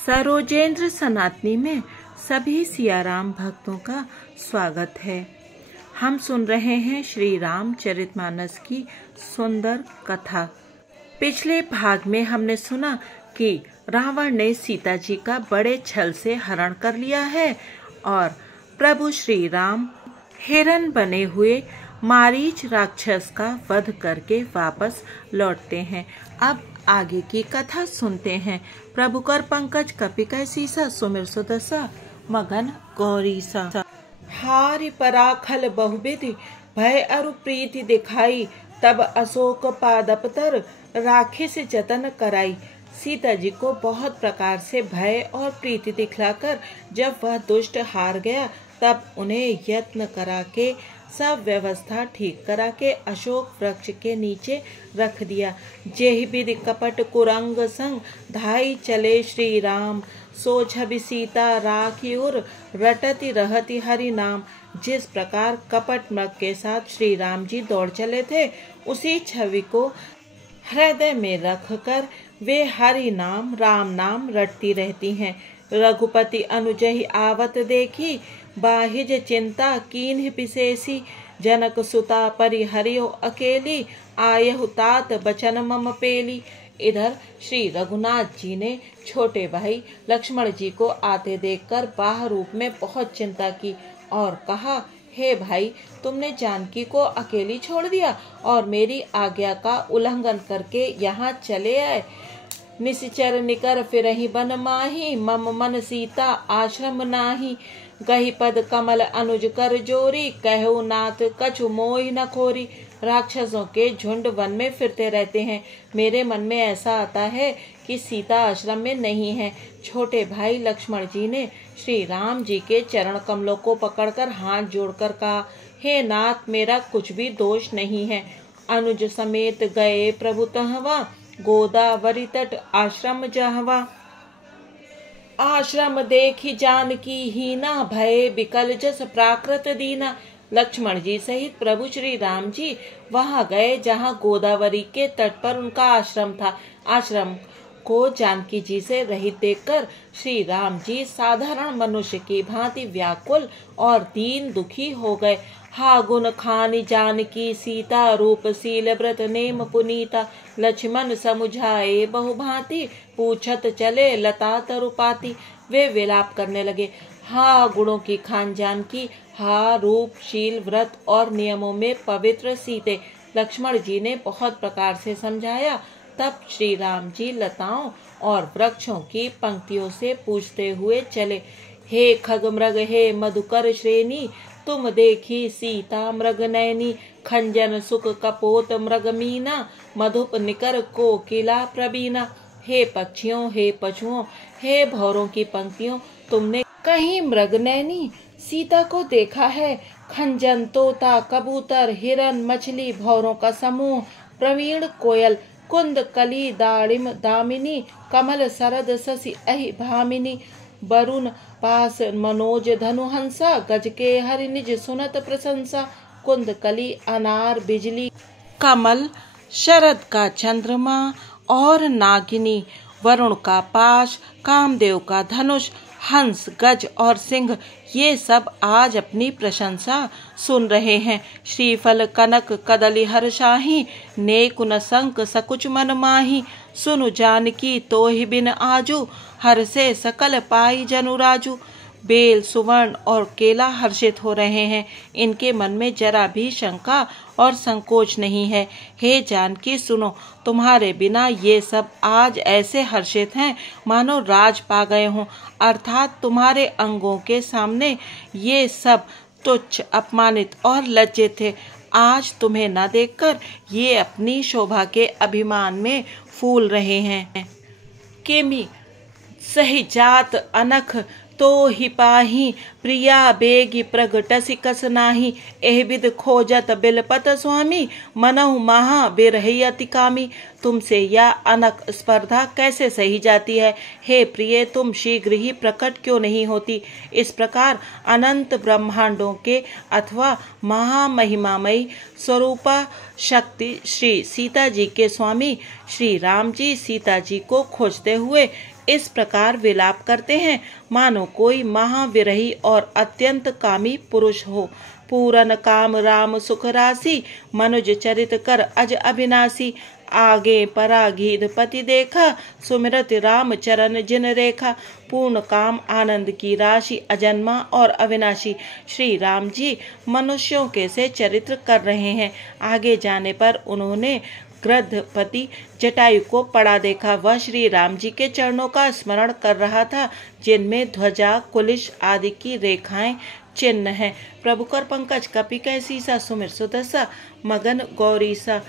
सरोजेंद्र सनातनी में सभी सियाराम भक्तों का स्वागत है। हम सुन रहे हैं श्री रामचरितमानस की सुंदर कथा। पिछले भाग में हमने सुना कि रावण ने सीता जी का बड़े छल से हरण कर लिया है और प्रभु श्री राम हिरण बने हुए मारीच राक्षस का वध करके वापस लौटते हैं। अब आगे की कथा सुनते हैं। प्रभु कर पंकज कपि कै सीसा सुमिर सुदसा मगन गौरीसा। हारि पराखल बहुविधि भय अरु प्रीति दिखाई तब अशोक पादपतर राखे से जतन कराई। सीता जी को बहुत प्रकार से भय और प्रीति दिखलाकर जब वह दुष्ट हार गया तब उन्हें यत्न करा के सब व्यवस्था ठीक करा के अशोक वृक्ष के नीचे रख दिया। जेहि विधि कपट कुरंग संग धाई चले श्री राम सो छवि सीता राखी उर रटती रहती हरि नाम। जिस प्रकार कपट मृग के साथ श्री राम जी दौड़ चले थे उसी छवि को हृदय में रखकर वे हरि नाम राम नाम रटती रहती हैं। रघुपति अनुजहि आवत देखी बाहिज चिंता कीन्ह विशेषी जनक सुता परिहरियो अकेली आयहु तात बचन मम पेली। इधर श्री रघुनाथ जी ने छोटे भाई लक्ष्मण जी को आते देखकर बाह रूप में बहुत चिंता की और कहा, हे भाई, तुमने जानकी को अकेली छोड़ दिया और मेरी आज्ञा का उल्लंघन करके यहाँ चले आए। निश्चर निकर फिरहि बन माही मम मन सीता आश्रम नाही। गही पद कमल अनुज कर जोरी कहु नाथ कछु मोहि न खोरी। राक्षसों के झुंड वन में फिरते रहते हैं। मेरे मन में ऐसा आता है कि सीता आश्रम में नहीं है। छोटे भाई लक्ष्मण जी ने श्री राम जी के चरण कमलों को पकड़कर हाथ जोड़कर कहा, हे नाथ, मेरा कुछ भी दोष नहीं है। अनुज समेत गए प्रभु तहवा गोदावरी तट आश्रम जहवा। आश्रम देखी जानकी हीना भय विकल जस प्राकृत दीना। लक्ष्मण जी सहित प्रभु श्री राम जी वहां गए जहां गोदावरी के तट पर उनका आश्रम था। आश्रम को जानकी जी से रहित देखकर श्री राम जी साधारण मनुष्य की भांति व्याकुल और दीन दुखी हो गए। हा गुण खानी जानकी सीता रूप सील व्रत नेम पुनीता। लक्ष्मण समुझाए बहुभांति पूछत चले लता तरुपाती। वे विलाप करने लगे, हा गुणों की खान जानकी, हा रूप शील व्रत और नियमों में पवित्र सीते। लक्ष्मण जी ने बहुत प्रकार से समझाया। तब श्री राम जी लताओं और वृक्षों की पंक्तियों से पूछते हुए चले, हे खग मृग हे मधुकर श्रेणी तुम देखी सीता मृग नैनी। खंजन सुख कपोत मृग मीना मधुप निकर कोकिला प्रवीणा। हे पक्षियों, हे पशुओं, हे भौरों की पंक्तियों, तुमने कहीं मृग नैनी सीता को देखा है? खंजन तोता कबूतर हिरन मछली भौरों का समूह प्रवीण कोयल कुंद कली दाड़िम दामिनी कमल सरद शशि अहि भामिनी। वरुण पास मनोज धनु हंसा गज के हरि निज सुनत प्रशंसा। कुंद कली अनार बिजली कमल शरद का चंद्रमा और नागिनी। वरुण का पाश कामदेव का धनुष हंस गज और सिंह ये सब आज अपनी प्रशंसा सुन रहे हैं। श्रीफल कनक कदली हर्षाही नेकुन संक सकुच मन माही। सुनु जानकी तोहि बिन आजू हर से सकल पाई जनु राजू। बेल सुवर्ण और केला हर्षित हो रहे हैं। इनके मन में जरा भी शंका और संकोच नहीं है। हे जानकी सुनो, तुम्हारे बिना ये सब आज ऐसे हर्षित हैं मानो राज पा गए हों। अर्थात तुम्हारे अंगों के सामने ये सब तुच्छ अपमानित और लज्जित थे। आज तुम्हें न देखकर ये अपनी शोभा के अभिमान में फूल रहे हैं। केमी सही जात अनख तो ही पाही प्रिया बेगी प्रगटसी कस नाही। एह विद खोजत बिलपत स्वामी मनहु महा बिरहयति कामी। तुमसे यह अनक स्पर्धा कैसे सही जाती है? हे प्रिय, तुम शीघ्र ही प्रकट क्यों नहीं होती? इस प्रकार अनंत ब्रह्मांडों के अथवा महामहिमामयी स्वरूपा शक्ति श्री सीता जी के स्वामी श्री राम जी सीता जी को खोजते हुए इस प्रकार विलाप करते हैं मानो कोई महाविरही और अत्यंत कामी पुरुष हो। पूरन काम राम सुख राशि, मनुज चरित कर अज अविनाशी। आगे परागीध पति देखा, सुमिरत राम चरण जिन रेखा। पूर्ण काम आनंद की राशि, अजन्मा और अविनाशी। श्री राम जी मनुष्यों के से चरित्र कर रहे हैं। आगे जाने पर उन्होंने गृद्धपति जटायु को पड़ा देखा। वह श्री राम जी के चरणों का स्मरण कर रहा था, जिनमें ध्वजा कुलिश आदि की रेखाएं चिन्ह हैं। प्रभु कर पंकज कपि कैसीसा, सुमिर सुदसा मगन गौरीसा।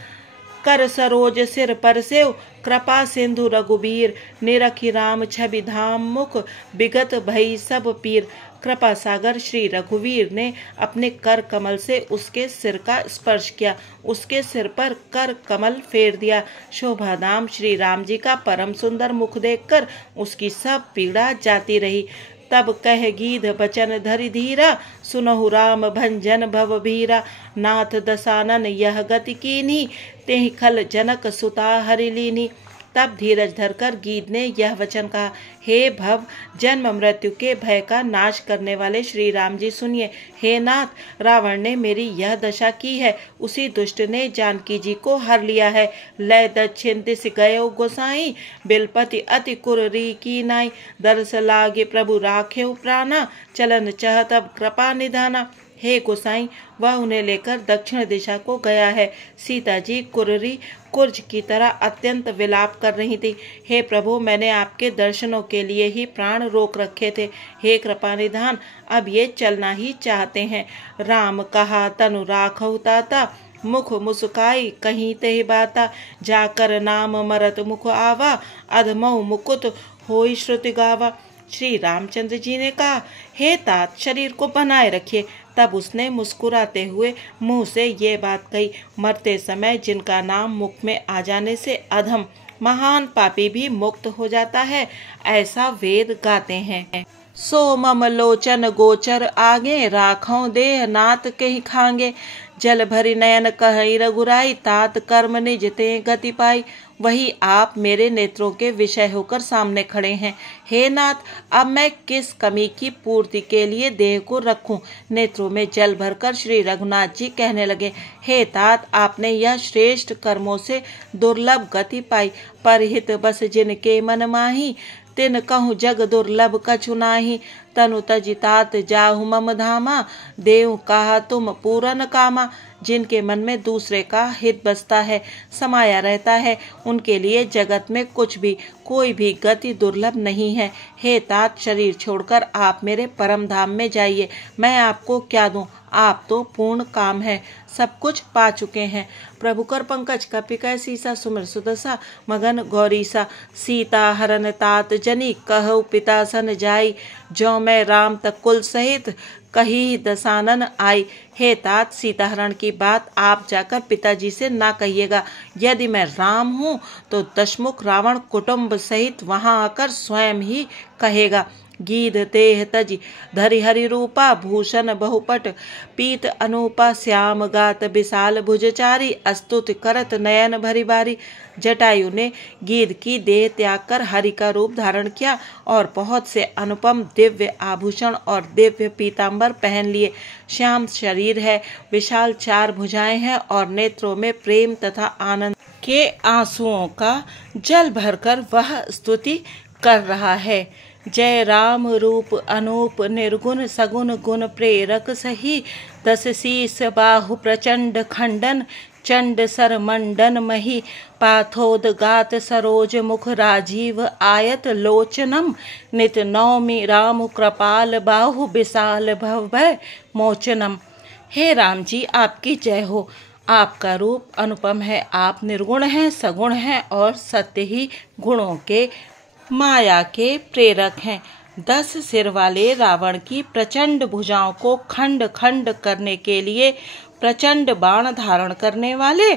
कर सरोज सिर पर सेव, कृपा सिंधु रघुबीर। निरखी राम छवि धाम मुख, विगत भई सब पीर। कृपा सागर श्री रघुवीर ने अपने कर कमल से उसके सिर का स्पर्श किया, उसके सिर पर कर कमल फेर दिया। शोभाधाम श्री राम जी का परम सुंदर मुख देखकर उसकी सब पीड़ा जाती रही। तब कह गीध बचन धरि धीरा, सुनहु राम भंजन भव भीरा। नाथ दसानन यह गति कीन्ही, तेहि खल जनक सुता हरि लीन्ही। तब धीरज धरकर गीध ने यह वचन कहा, हे भव जन्म मृत्यु के भय का नाश करने वाले श्री राम जी सुनिए। हे नाथ, रावण ने मेरी यह दशा की है, उसी दुष्ट ने जानकी जी को हर लिया है। लय दक्षिण दिस गयो गोसाई, बिलपति अति कुररी की नाई। दरस लागे प्रभु राखेउ प्राणा, चलन चह तब कृपा निधाना। हे गोसाई, वह उन्हें लेकर दक्षिण दिशा को गया है। सीता जी कुररी कुर्ज की तरह अत्यंत विलाप कर रही थी। हे प्रभु, मैंने आपके दर्शनों के लिए ही प्राण रोक रखे थे। हे कृपा निधान, अब ये चलना ही चाहते हैं। राम कहा तनु राखहु ताता, मुख मुस्काई कहीं ते बाता। जाकर नाम मरत मुख आवा, अधमऊ मुकुट होई श्रुति गावा। श्री रामचंद्र जी ने कहा, हे तात, शरीर को बनाए रखिए। तब उसने मुस्कुराते हुए मुंह से ये बात कही, मरते समय जिनका नाम मुख में आ जाने से अधम महान पापी भी मुक्त हो जाता है, ऐसा वेद गाते हैं। सो मम लोचन गोचर आगे, राखों देह नाथ के ही खांगे। जल भरी नयन कहि रघुराई, तात कर्म निज ते गति पाई। वही आप मेरे नेत्रों के विषय होकर सामने खड़े हैं। हे नाथ, अब मैं किस कमी की पूर्ति के लिए देह को रखूं? नेत्रों में जल भरकर श्री रघुनाथ जी कहने लगे, हे तात, आपने यह श्रेष्ठ कर्मों से दुर्लभ गति पाई। परहित बस जिनके मन माही, तिन कहूँ जग दुर्लभ कछु नाही। तनु तजि तात जाहु मम धामा, देव कहा तुम पूरन कामा। जिनके मन में दूसरे का हित बसता है, समाया रहता है, उनके लिए जगत में कुछ भी कोई भी गति दुर्लभ नहीं है। हे तात, शरीर छोड़कर आप मेरे परम धाम में जाइए। मैं आपको क्या दूं? आप तो पूर्ण काम है, सब कुछ पा चुके हैं। प्रभु कर पंकज कपि कैसीसा, सुमिर सुदसा मगन गौरीसा। सीता हरन तात जनी, कहु पिता सन जाई। जो मैं राम तक कुल सहित, कही दसानन आई। हे तात, सीता हरण की बात आप जाकर पिताजी से ना कहिएगा। यदि मैं राम हूँ तो दशमुख रावण कुटुंब सहित वहां आकर स्वयं ही कहेगा। गीध देह तज धरि हरि रूपा, भूषण बहुपट पीत अनूपा। श्याम गात विशाल भुजचारी, अस्तुत करत नयन भरी बारी। जटायु ने गीध की देह त्याग कर हरि का रूप धारण किया और बहुत से अनुपम दिव्य आभूषण और दिव्य पीताम्बर पहन लिए। श्याम शरीर है, विशाल चार भुजाएं हैं और नेत्रों में प्रेम तथा आनंद के आंसुओं का जल भरकर वह स्तुति कर रहा है। जय राम रूप अनूप, निर्गुण सगुण गुण प्रेरक सही। दस शीस बाहु प्रचंड खंडन, चंड सर मंडन मही। पाथोद गात सरोज मुख, राजीव आयत लोचनम। नित नौमि राम कृपाल बाहु, विशाल भव भय मोचनम। हे राम जी, आपकी जय हो। आपका रूप अनुपम है, आप निर्गुण हैं, सगुण हैं और सत्य ही गुणों के माया के प्रेरक हैं। 10 सिर वाले रावण की प्रचंड भुजाओं को खंड खंड करने के लिए प्रचंड बाण धारण करने वाले,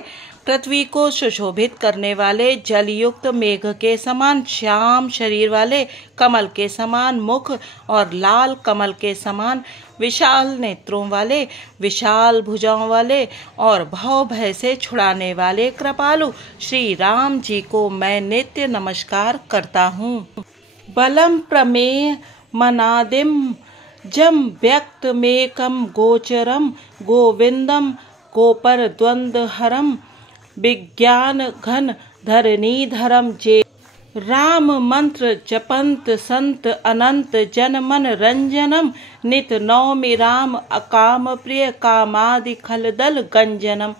पृथ्वी को सुशोभित करने वाले, जलयुक्त मेघ के समान श्याम शरीर वाले, कमल के समान मुख और लाल कमल के समान विशाल नेत्रों वाले, विशाल भुजाओं वाले और भव भय से छुड़ाने वाले कृपालु श्री राम जी को मैं नित्य नमस्कार करता हूँ। बलम प्रमेय मनादिम जम व्यक्तमेकम गोचरम गोविंदम गोपर द्वंद्वहरम विज्ञान घन धरणीधरम जे राम मंत्र जपंत संत अनंत जन मन रंजनम नित नौमि राम अकाम प्रिय कामादि खलदल गंजनम।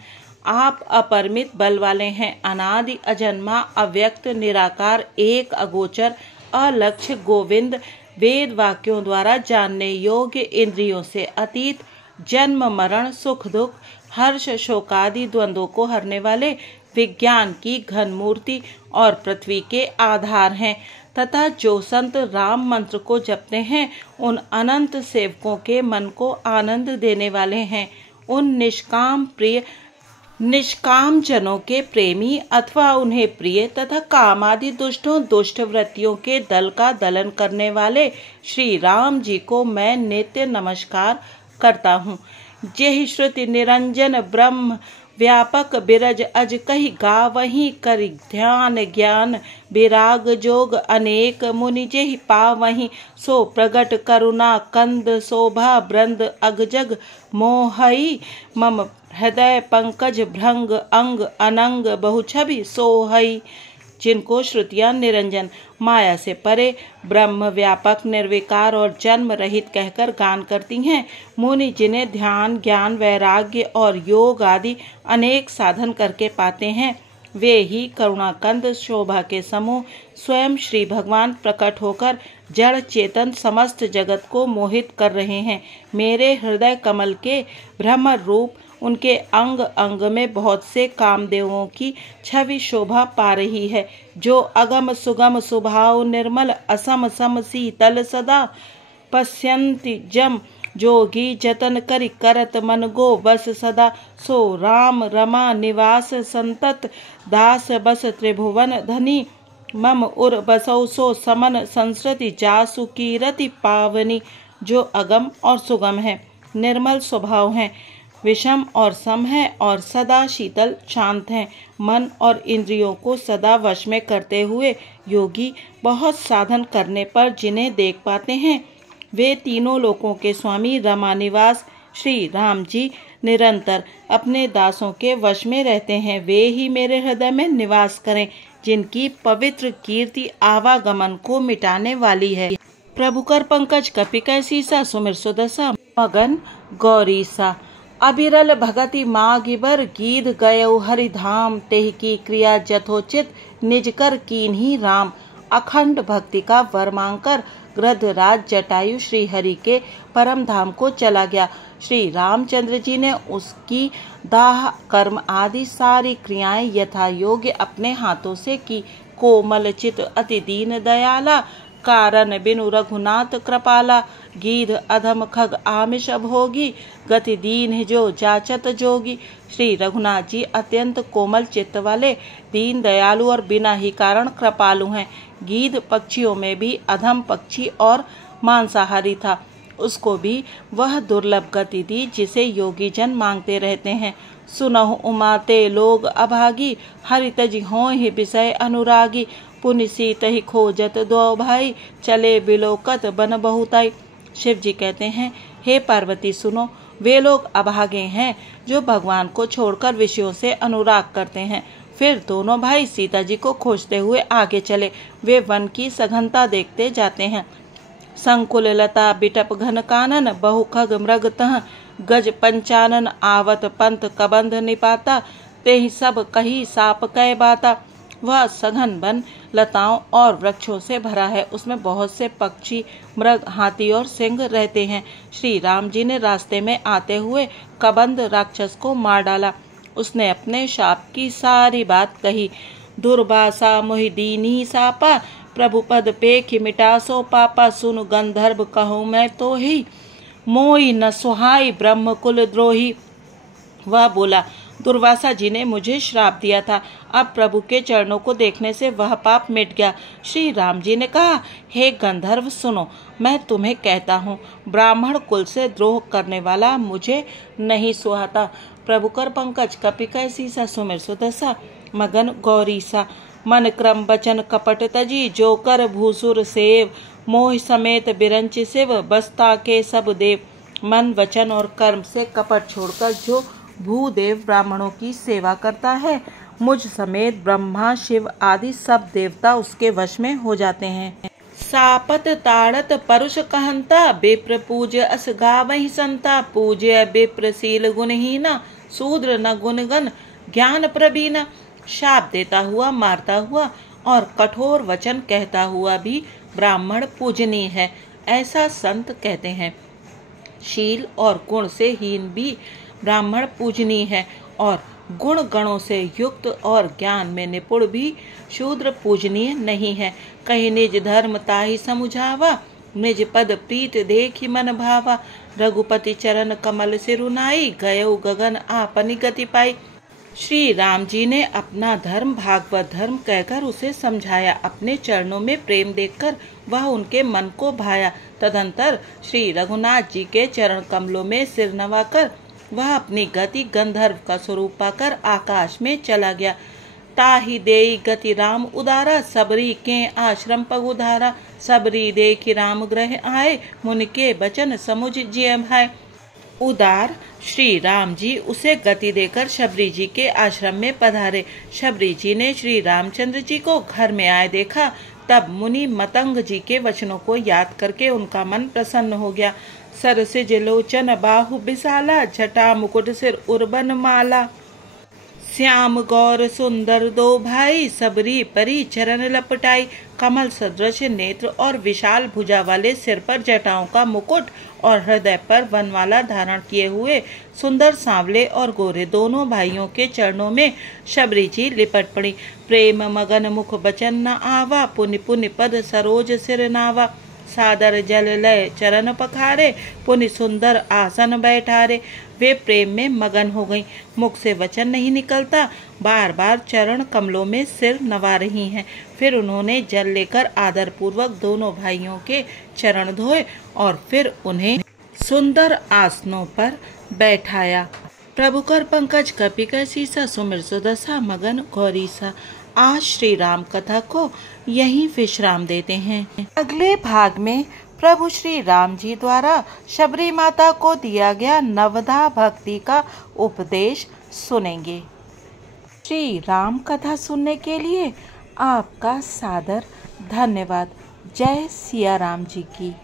आप अपरिमित बल वाले हैं, अनादि अजन्मा अव्यक्त निराकार एक अगोचर अलक्ष्य गोविंद, वेद वाक्यों द्वारा जानने योग्य, इंद्रियों से अतीत, जन्म मरण सुख दुख हर्ष शोकादि द्वंद्वों को हरने वाले, विज्ञान की घन मूर्ति और पृथ्वी के आधार हैं, तथा जो संत राम मंत्र को जपते हैं उन अनंत सेवकों के मन को आनंद देने वाले हैं, उन निष्काम जनों के प्रेमी अथवा उन्हें प्रिय तथा कामादि दुष्ट वृत्तियों के दल का दलन करने वाले श्री राम जी को मैं नित्य नमस्कार करता हूँ। जेहि श्रुति निरंजन ब्रह्म व्यापक बिरज अज कही गावहीं करि ध्यान ज्ञान विराग जोग अनेक मुनि जेहि पावहीं सो प्रगट करुणा कंद शोभा ब्रंद अगजग मोहई मम हृदय पंकज भृंग अंग अनंग बहुछवि सोहई। जिनको श्रुतियां निरंजन माया से परे ब्रह्म व्यापक निर्विकार और जन्म रहित कहकर गान करती हैं, मुनि जिन्हें ध्यान ज्ञान वैराग्य और योग आदि अनेक साधन करके पाते हैं, वे ही करुणाकंद शोभा के समूह स्वयं श्री भगवान प्रकट होकर जड़ चेतन समस्त जगत को मोहित कर रहे हैं। मेरे हृदय कमल के भ्रमर रूप उनके अंग अंग में बहुत से कामदेवों की छवि शोभा पा रही है, जो अगम सुगम सुभाव निर्मल असम सम शीतल सदा पश्यन्ति जम जोगी जतन करि करत मन गो बस सदा। सो राम रमा निवास संतत दास बस त्रिभुवन धनी मम उर बसौ सो समन संस्कृति जासु कीरति पावनी। जो अगम और सुगम है, निर्मल स्वभाव है, विषम और सम है और सदा शीतल शांत हैं, मन और इंद्रियों को सदा वश में करते हुए योगी बहुत साधन करने पर जिन्हें देख पाते हैं, वे तीनों लोकों के स्वामी रमानिवास श्री राम जी निरंतर अपने दासों के वश में रहते हैं। वे ही मेरे हृदय में निवास करें, जिनकी पवित्र कीर्ति आवागमन को मिटाने वाली है। प्रभु कर पंकज कपिकै सीसा सुमिर सुदशा मगन गौरीसा। अबिरल भगति मागिबर गीध गयौ हरिधाम, तेहि की क्रिया जथोचित निज कर कीन्ही राम। अखंड भक्ति का वर मांगकर गृधराज जटायु श्री हरि के परम धाम को चला गया। श्री रामचंद्र जी ने उसकी दाह कर्म आदि सारी क्रियाएं यथा योग्य अपने हाथों से की। कोमल चित अति दीन दयाला, कारण बिनु रघुनाथ कृपाला। गीध अधम खग आमिष भोगी, गति दीन जो जाचत जोगी। श्री रघुनाथ जी अत्यंत कोमल चित्त वाले, दीन दयालु और बिना ही कारण कृपालु हैं। गीध पक्षियों में भी अधम पक्षी और मांसाहारी था, उसको भी वह दुर्लभ गति दी जिसे योगी जन मांगते रहते हैं। सुनहु उमाते लोग अभागी, हरि तजि होहि विषय अनुरागी। पुनि सीत ही खोजत दो भाई, चले बिलोकत बन बहुताई। शिव जी कहते हैं, हे पार्वती सुनो, वे लोग अभागे हैं जो भगवान को छोड़कर विषयों से अनुराग करते हैं। फिर दोनों भाई सीता जी को खोजते हुए आगे चले। वे वन की सघनता देखते जाते हैं। संकुल लता बिटप घन कानन, बहु खग मृग तह गज पंचानन। आवत पंथ कबंध निपाता, तेहि सब कही साप कै बाता। वह सघन वन लताओं और वृक्षों से भरा है, उसमें बहुत से पक्षी मृग हाथी और सिंह रहते हैं। श्री राम जी ने रास्ते में आते हुए कबंध राक्षस को मार डाला। उसने अपने शाप की सारी बात कही। दुर्वासा मोहि दीनी सापा, प्रभु पद पेखि मिटासो पापा। सुन गंधर्व कहूँ मैं तो ही, मोई न सुहाई ब्रह्म कुल द्रोही। वह बोला, दुर्वासा जी ने मुझे श्राप दिया था, अब प्रभु के चरणों को देखने से वह पाप मिट गया। श्री राम जी ने कहा, हे गंधर्व सुनो, मैं तुम्हें कहता हूँ, ब्राह्मण कुल से द्रोह करने वाला मुझे नहीं सुहाता। प्रभु कर पंकज कपिकै सीसा सुमिर सुदशा मगन गौरीसा। मन क्रम बचन कपट तजी, जो कर भूसुर सेव, मोह समेत बिरंच शिव, बस्ता के सब देव। मन वचन और कर्म से कपट छोड़कर जो भूदेव ब्राह्मणों की सेवा करता है, मुझ समेत ब्रह्मा शिव आदि सब देवता उसके वश में हो जाते हैं। सापत ताड़त परुष कहंता, विप्र पूज अस गावहि संता, पूज्य विप्रशील गुणहीना, शूद्र न गुणगण ज्ञान प्रवीण। शाप देता हुआ, मारता हुआ और कठोर वचन कहता हुआ भी ब्राह्मण पूजनीय है, ऐसा संत कहते हैं। शील और गुण से हीन भी ब्राह्मण पूजनीय है, और गुण गणों से युक्त और ज्ञान में निपुण भी शूद्र पूजनीय नहीं है। कहीं निज धर्म ताहि समुझावा, निज पद प्रीत देखि मन भावा, रघुपति चरण कमल सिरुनाई, गयो गगन आपनि गति पाई। श्री राम जी ने अपना धर्म भागवत धर्म कहकर उसे समझाया। अपने चरणों में प्रेम देखकर वह उनके मन को भाया। तदंतर श्री रघुनाथ जी के चरण कमलों में सिर नवाकर वह अपनी गति गंधर्व का स्वरूप पाकर आकाश में चला गया। ताहि देई गति राम उदारा, सबरी के आश्रम पग उधारा, सबरी देखि राम ग्रह आए, मुनि के बचन समुझ जिय भाई। उदार श्री राम जी उसे गति देकर शबरी जी के आश्रम में पधारे। शबरी जी ने श्री रामचंद्र जी को घर में आए देखा, तब मुनि मतंग जी के वचनों को याद करके उनका मन प्रसन्न हो गया। सरसिज लोचन बाहु विशाला, जटा मुकुट सिर उर्बन माला, श्याम गौर सुंदर दो भाई, सबरी परी चरण लपटाई। कमल सदृश नेत्र और विशाल भुजा वाले सिर पर जटाओं का मुकुट और हृदय पर वनमाला धारण किए हुए सुंदर सांवले और गोरे दोनों भाइयों के चरणों में शबरी जी लिपट पड़ी। प्रेम मगन मुख बचन न आवा, पुनि पुनि पद सरोज सिर नावा, सादर जल लय चरण पखारे, पुनि सुंदर आसन बैठारे। वे प्रेम में मगन हो गईं, मुख से वचन नहीं निकलता, बार बार चरण कमलों में सिर नवा रही हैं। फिर उन्होंने जल लेकर आदर पूर्वक दोनों भाइयों के चरण धोए और फिर उन्हें सुंदर आसनों पर बैठाया। प्रभु कर पंकज कपि कर सीसा, सुमिर सुदशा मगन गौरीसा। आज श्री राम कथा को यहीं विश्राम देते हैं। अगले भाग में प्रभु श्री राम जी द्वारा शबरी माता को दिया गया नवधा भक्ति का उपदेश सुनेंगे। श्री राम कथा सुनने के लिए आपका सादर धन्यवाद। जय सिया राम जी की।